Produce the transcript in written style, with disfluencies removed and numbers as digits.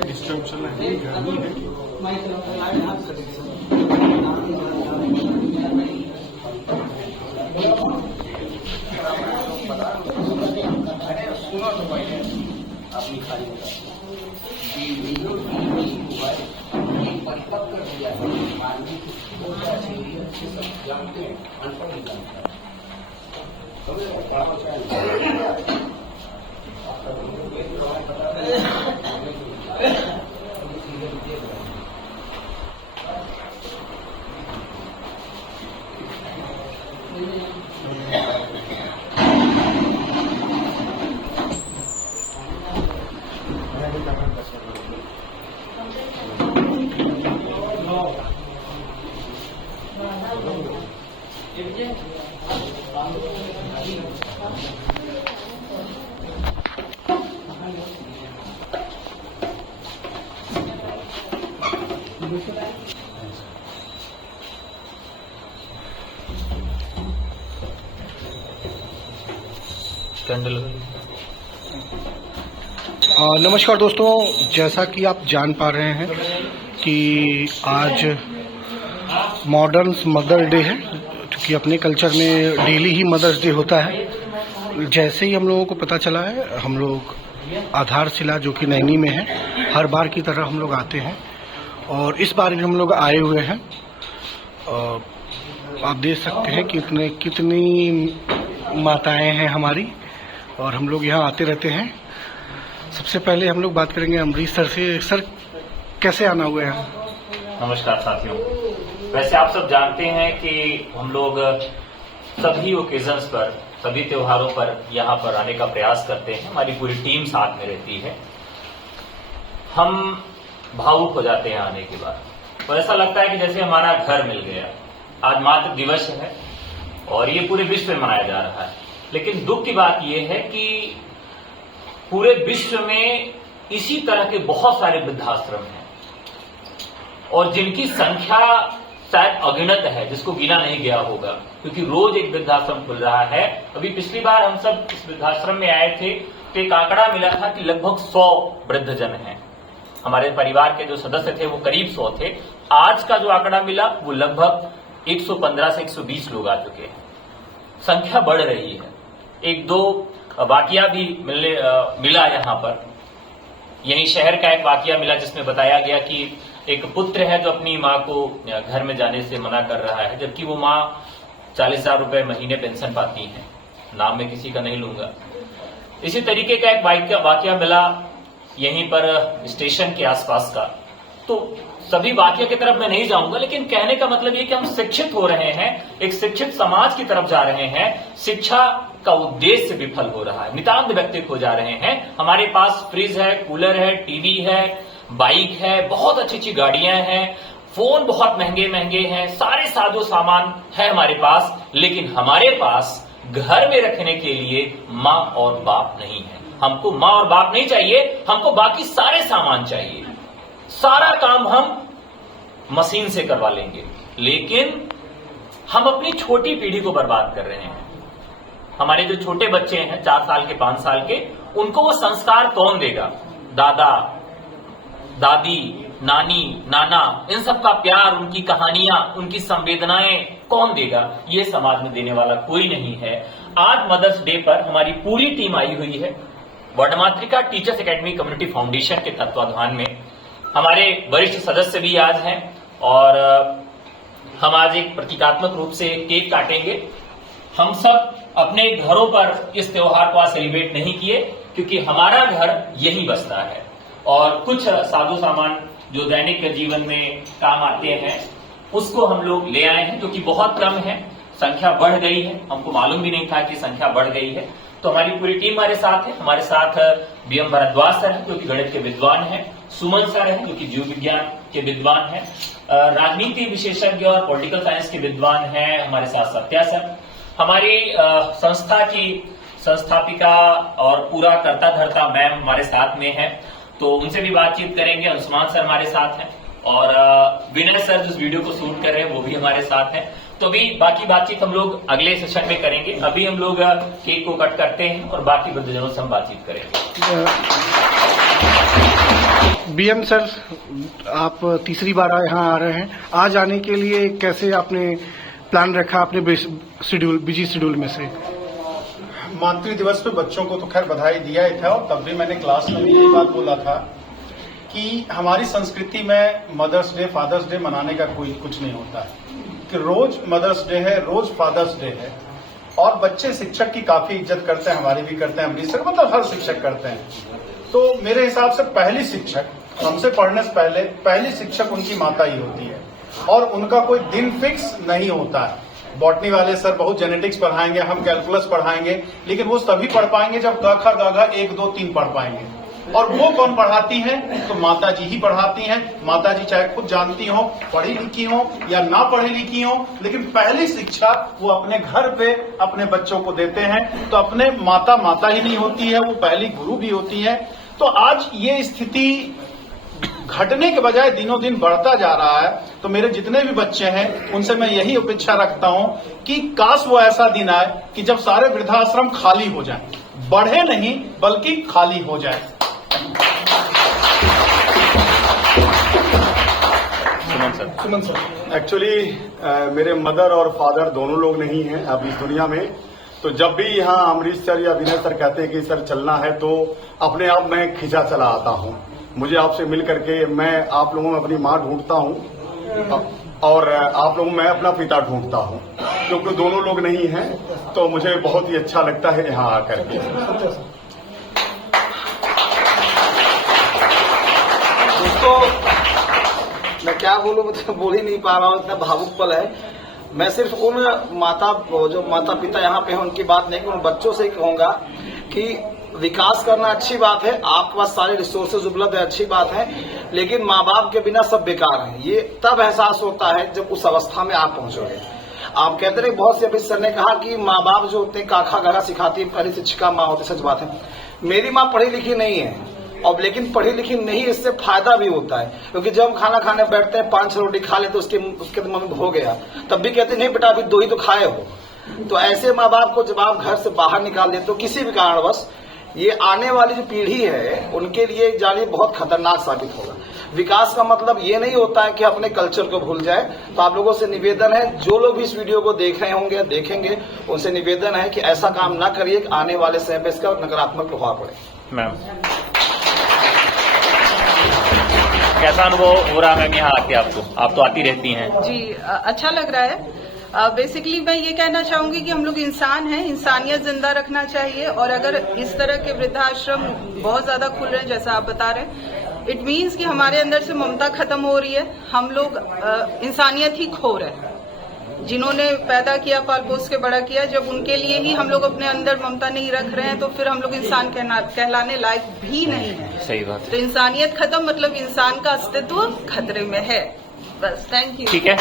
Destruction है, गर्मी है। सुनो तो पहले अपनी खाली परिपक्व हो जाए जानते हैं अनपढ़ नहीं जानता नमस्कार दोस्तों, जैसा कि आप जान पा रहे हैं कि आज मॉडर्न मदर डे है, क्योंकि अपने कल्चर में डेली ही मदर्स डे होता है। जैसे ही हम लोगों को पता चला है, हम लोग आधारशिला जो कि नैनी में है, हर बार की तरह हम लोग आते हैं और इस बार भी हम लोग आए हुए हैं। आप देख सकते हैं कितनी माताएं हैं हमारी, और हम लोग यहाँ आते रहते हैं। सबसे पहले हम लोग बात करेंगे अमरीश सर से। सर, कैसे आना हुआ है? नमस्कार साथियों। वैसे आप सब जानते हैं कि हम लोग सभी ओकेजन्स पर, सभी त्योहारों पर यहाँ पर आने का प्रयास करते हैं। हमारी पूरी टीम साथ में रहती है। हम भावुक हो जाते हैं आने के बाद, और ऐसा लगता है कि जैसे हमारा घर मिल गया। आज मातृ दिवस है और ये पूरे विश्व में मनाया जा रहा है, लेकिन दुख की बात यह है कि पूरे विश्व में इसी तरह के बहुत सारे वृद्धाश्रम हैं और जिनकी संख्या शायद अगिनत है, जिसको गिना नहीं गया होगा, क्योंकि रोज एक वृद्धाश्रम खुल रहा है। अभी पिछली बार हम सब इस वृद्धाश्रम में आए थे तो एक आंकड़ा मिला था कि लगभग 100 वृद्धजन हैं। हमारे परिवार के जो सदस्य थे वो करीब 100 थे। आज का जो आंकड़ा मिला वो लगभग 115 से 120 लोग आ चुके हैं। संख्या बढ़ रही है। एक दो वाकया भी मिला यहाँ पर। यही शहर का एक वाकया मिला जिसमें बताया गया कि एक पुत्र है जो अपनी माँ को घर में जाने से मना कर रहा है, जबकि वो माँ 40,000 रुपए महीने पेंशन पाती है। नाम मैं किसी का नहीं लूंगा। इसी तरीके का एक वाकया मिला यहीं पर स्टेशन के आसपास का। तो सभी वाकया की तरफ मैं नहीं जाऊंगा, लेकिन कहने का मतलब ये कि हम शिक्षित हो रहे हैं, एक शिक्षित समाज की तरफ जा रहे हैं। शिक्षा का उद्देश्य विफल हो रहा है, नितांत व्यक्तिगत हो जा रहे हैं। हमारे पास फ्रिज है, कूलर है, टीवी है, बाइक है, बहुत अच्छी अच्छी गाड़ियां हैं, फोन बहुत महंगे महंगे हैं, सारे साजो सामान है हमारे पास, लेकिन हमारे पास घर में रखने के लिए माँ और बाप नहीं है। हमको माँ और बाप नहीं चाहिए, हमको बाकी सारे सामान चाहिए। सारा काम हम मशीन से करवा लेंगे, लेकिन हम अपनी छोटी पीढ़ी को बर्बाद कर रहे हैं। हमारे जो छोटे बच्चे हैं 4 साल के, 5 साल के, उनको वो संस्कार कौन देगा? दादा दादी, नानी, नाना, इन सब का प्यार, उनकी कहानियां, उनकी संवेदनाएं कौन देगा? ये समाज में देने वाला कोई नहीं है। आज मदर्स डे पर हमारी पूरी टीम आई हुई है। वर्णमातृका टीचर्स एकेडमी कम्युनिटी फाउंडेशन के तत्वाधान में हमारे वरिष्ठ सदस्य भी आज हैं और हम आज एक प्रतीकात्मक रूप से केक काटेंगे। हम सब अपने घरों पर इस त्योहार को आज सेलिब्रेट नहीं किए, क्योंकि हमारा घर यही बसता है और कुछ साजो सामान जो दैनिक जीवन में काम आते हैं उसको हम लोग ले आए हैं, जो कि बहुत कम है। संख्या बढ़ गई है, हमको मालूम भी नहीं था कि संख्या बढ़ गई है। तो हमारी पूरी टीम हमारे साथ है। हमारे साथ बीएम भरद्वाज सर हैं जो कि गणित के विद्वान हैं, सुमन सर हैं जो कि जीव विज्ञान के विद्वान हैं, राजनीति विशेषज्ञ और पॉलिटिकल साइंस के विद्वान हैं हमारे साथ सत्या सर, हमारी संस्था की संस्थापिका और पूरा कर्ता धर्ता मैम हमारे साथ में है, तो उनसे भी बातचीत करेंगे। उस्मान सर हमारे साथ हैं। और विनय सर जिस वीडियो को शूट कर रहे हैं वो भी हमारे साथ हैं। तो अभी बाकी बातचीत हम लोग अगले सेशन में करेंगे। अभी हम लोग केक को कट करते हैं और बाकी वृद्धजनों से हम बातचीत करेंगे। बीएम सर, आप तीसरी बार यहाँ आ रहे हैं। आज आने के लिए कैसे आपने प्लान रखा अपने बिजी शेड्यूल में से? मातृ दिवस पे बच्चों को तो खैर बधाई दिया ही था, और तब भी मैंने क्लास में भी यही बात बोला था कि हमारी संस्कृति में मदर्स डे, फादर्स डे मनाने का कोई कुछ नहीं होता है, कि रोज मदर्स डे है, रोज फादर्स डे है। और बच्चे शिक्षक की काफी इज्जत करते हैं, हमारी भी करते हैं, अमृतसर मतलब हर शिक्षक करते हैं। तो मेरे हिसाब से पहली शिक्षक, हमसे पढ़ने से पहले पहली शिक्षक उनकी माता ही होती है, और उनका कोई दिन फिक्स नहीं होता है। बॉटनी वाले सर बहुत जेनेटिक्स पढ़ाएंगे, हम कैलकुलस पढ़ाएंगे, लेकिन वो तभी पढ़ पाएंगे जब ग ख ग घ 1 2 3 पढ़ पाएंगे। और वो कौन पढ़ाती हैं? तो माता जी ही पढ़ाती हैं। माता जी चाहे खुद जानती हो, पढ़ी लिखी हो या ना पढ़ी लिखी हो, लेकिन पहली शिक्षा वो अपने घर पे अपने बच्चों को देते हैं। तो अपने माता माता ही नहीं होती है, वो पहली गुरु भी होती है। तो आज ये स्थिति घटने के बजाय दिनों दिन बढ़ता जा रहा है। तो मेरे जितने भी बच्चे हैं उनसे मैं यही अपेक्षा रखता हूं कि काश वो ऐसा दिन आए कि जब सारे वृद्धाश्रम खाली हो जाएं, बढ़े नहीं बल्कि खाली हो जाए। सुमन सर, एक्चुअली मेरे मदर और फादर दोनों लोग नहीं हैं अब इस दुनिया में। तो जब भी यहाँ अमरीश सर या विनय सर कहते हैं कि सर चलना है, तो अपने आप मैं खिंचा चला आता हूँ। मुझे आपसे मिल करके मैं आप लोगों में अपनी माँ ढूंढता हूँ और आप लोगों में अपना पिता ढूंढता हूँ, क्योंकि दोनों लोग नहीं हैं। तो मुझे बहुत ही अच्छा लगता है यहाँ आकर के। दोस्तों, मैं क्या बोलूं, मतलब बोल ही नहीं पा रहा हूँ, इतना भावुक पल है। मैं सिर्फ उन जो माता पिता यहाँ पे हैं उनकी बात नहीं, उन बच्चों से ही कहूंगा कि विकास करना अच्छी बात है, आपके पास सारे रिसोर्सेज उपलब्ध है, अच्छी बात है, लेकिन माँ बाप के बिना सब बेकार है। ये तब एहसास होता है जब उस अवस्था में आप पहुंचोगे। आप कहते रहे, बहुत से अभी सर ने कहा कि माँ बाप जो होते हैं काखा गाखा सिखाती है, पहली शिक्षिका माँ होती, सच बात है। मेरी माँ पढ़ी लिखी नहीं है, और लेकिन पढ़ी लिखी नहीं, इससे फायदा भी होता है, क्योंकि जब हम खाना खाने बैठते हैं 5-6 रोटी खा लेते, उसके मम्मी हो गया, तब भी कहते नहीं बेटा अभी 2 ही तो खाए हो। तो ऐसे माँ बाप को जब आप घर से बाहर निकाल देते हो किसी भी कारणवश, ये आने वाली जो पीढ़ी है उनके लिए जानिए बहुत खतरनाक साबित होगा। विकास का मतलब ये नहीं होता है कि अपने कल्चर को भूल जाए। तो आप लोगों से निवेदन है, जो लोग भी इस वीडियो को देख रहे होंगे, देखेंगे, उनसे निवेदन है कि ऐसा काम ना करिए कि आने वाले समय में इसका नकारात्मक प्रभाव पड़े। मैम, कैसा अनुभव हो रहा है मैम यहाँ आके आपको? आप तो आती रहती हैं। जी, अच्छा लग रहा है। बेसिकली मैं ये कहना चाहूंगी कि हम लोग इंसान हैं, इंसानियत जिंदा रखना चाहिए। और अगर इस तरह के वृद्धाश्रम बहुत ज्यादा खुल रहे हैं जैसा आप बता रहे हैं, इट मीन्स कि हमारे अंदर से ममता खत्म हो रही है, हम लोग इंसानियत ही खो रहे हैं। जिन्होंने पैदा किया, पाल पोस के बड़ा किया, जब उनके लिए ही हम लोग अपने अंदर ममता नहीं रख रहे हैं तो फिर हम लोग इंसान कहलाने लायक भी नहीं है। सही बात है। तो इंसानियत खत्म मतलब इंसान का अस्तित्व खतरे में है। बस, थैंक यू। ठीक है।